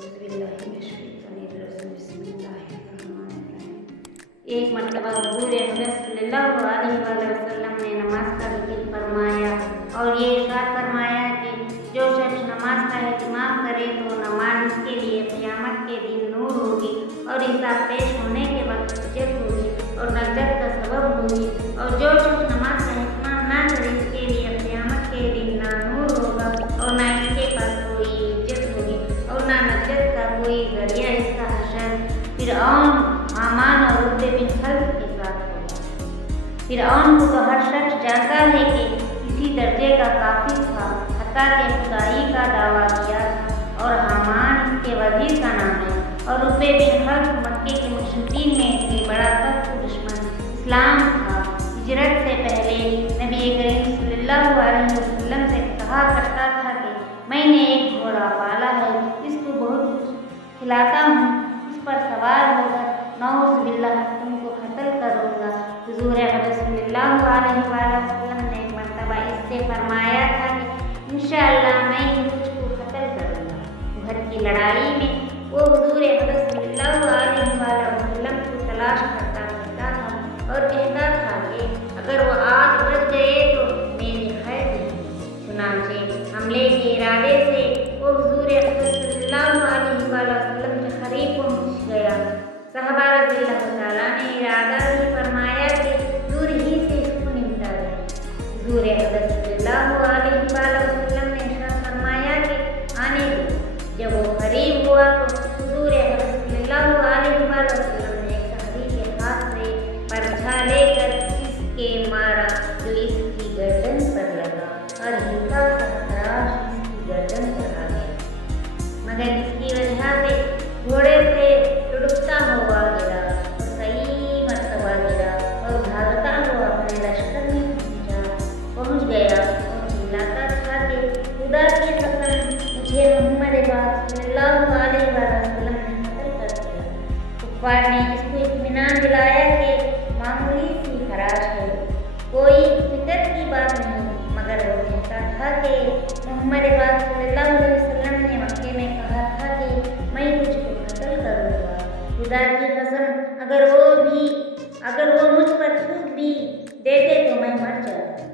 ایک مرتبہ حضور اقدس صلی اللہ علیہ وسلم نے نماز کا ذکر فرمایا اور یہ ارشاد فرمایا کہ جو شخص نماز کا اہتمام کرے تو نماز اس کے لیے قیامت کے دن نور ہوگی اور حساب پیش ہونے کے وقت حجت ہوگی اور نجات کا سبب ہوگی، اور جو شخص نماز کا اہتمام نہ کرے اس کے لیے قیامت کے دن نہ نور ہوگا اور نہ اس کے پاس کوئی عزت ہوگی اور نہ نجات کا کوئی ذریعہ۔ اس کا حشر فرعون، حامان اور عتبہ بن خلف کے ساتھ ہوگا۔ فرعون کو تو ہر شخص جانتا ہے کہ کسی درجے کا کافر تھا، حتیٰ کہ خدائی کا دعویٰ کیا تھا، اور حامان اس کے وزیر کا نام ہے، اور عتبہ بن خلف مکے کے مشرکین میں ایک بڑا سخت دشمن اسلام تھا۔ ہجرت سے پہلے نبی کریم صلی اللہ علیہ وسلم سے کہا کرتا تھا کہ میں نے ایک گھوڑا پالا ہے، اس کو بہت کچھ کھلاتا ہوں، اس پر سوار ہوگا، نعوذ باللہ تم کو قتل کروں گا۔ حضور اقدس صلی اللہ علیہ وسلم نے ایک مرتبہ اس سے فرمایا تھا کہ انشاءاللہ میں ہی تجھ کو قتل کروں گا۔ احد کی لڑائی میں وہ حضور اقدس صلی اللہ علیہ وسلم کو تلاش کرتا رہتا تھا اور کہتا تھا کہ اگر وہ آج بچ گئے تو میری خیر نہیں۔ چنانچہ حملے کے ارادے سے وہ حضور اقدس صلی اللہ علیہ وسلم کے قریب پہنچ گیا۔ صحابہ رضی اللہ تعالیٰ نے ارادہ بھی فرمایا کہ دور ہی سے اس کو نمٹا دے۔ حضور اقدس صلی اللہ علیہ وسلم نے ارشاد فرمایا کہ آنے دو۔ جب وہ قریب ہوا تو حضور اقدس صلی اللہ علیہ وسلم نے ایک صحابی کے ہاتھ سے پرچھا لے کر اس کے مارا جو اس کی گردن پر لگا، اور ہلکا سا خراش اس کی گردن پر آ گیا، مگر اس کی وجہ سے گھوڑے سے لڑکتا ہوا گرا اور کئی مرتبہ گرا اور بھاگتا ہوا اپنے لشکر میں پہنچ گیا اور چلاتا تھا کہ خدا کی قسم مجھے محمد پاک صلی اللہ علیہ وسلم نے قتل کر دیا۔ کفار نے اس کو اطمینان دلایا کہ معمولی سی خراش ہے، کوئی فکر کی بات نہیں، مگر وہ کہتا تھا کہ محمد پاک صلی اللہ علیہ وسلم نے مکے میں کہا تھا کہ میں تجھ کو قتل کروں گا۔ خدا کی قسم اگر وہ مجھ پر تھوک بھی دیتے تو میں مر جاتا۔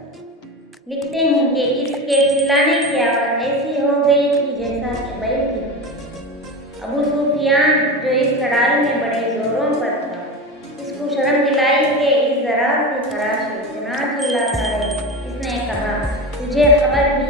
لکھتے ہیں کہ اس کے چلانے کی آواز ایسی ہو گئی تھی جیسا کہ بیل کی۔ ابو سفیان جو اس لڑائی میں بڑے زوروں پر تھا، اس کو شرم دلائی کہ اس ذرا سے خراش اتنا چلاتا ہے۔ اس نے کہا تجھے خبر